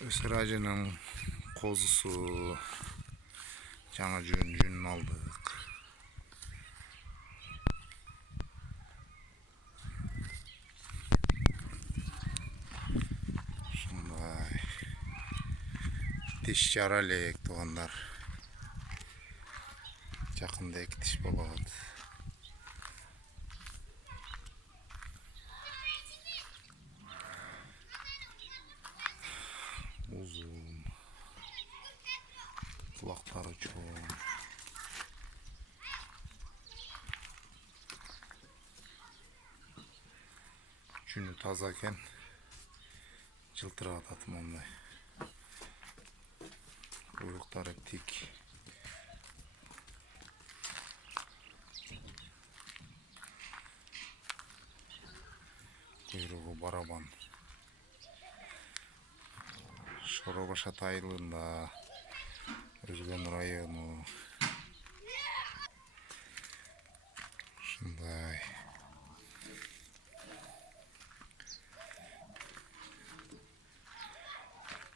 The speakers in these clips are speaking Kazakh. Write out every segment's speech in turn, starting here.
Isıracının kozusu. Жаңа жүнін алдық. Шындай. Тиш жара элек туғандар. Жақында екі тиш болады. Uzun. Kulakları çoğun. Жүні таза екен. Жылтырақ ататым ондай. Құйрықтары тик. Құйрығы барабан. Шорабашат айылында Өзген району. Шындай.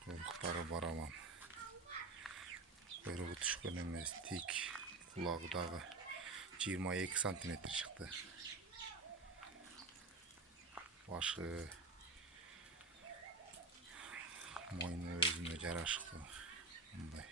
Құйрықтары барабан. Құйрығы түшкен емес, тик. Құлағыдағы 22 сантиметр шықты. Başı, мойны өзіне жарашықты. Бұндай.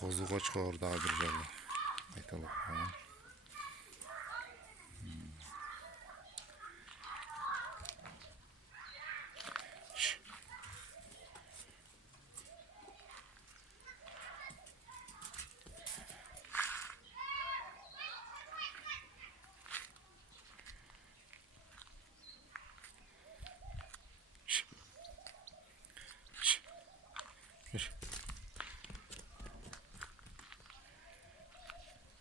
Қозы қочқор дағы бір жолы айталық. Şş.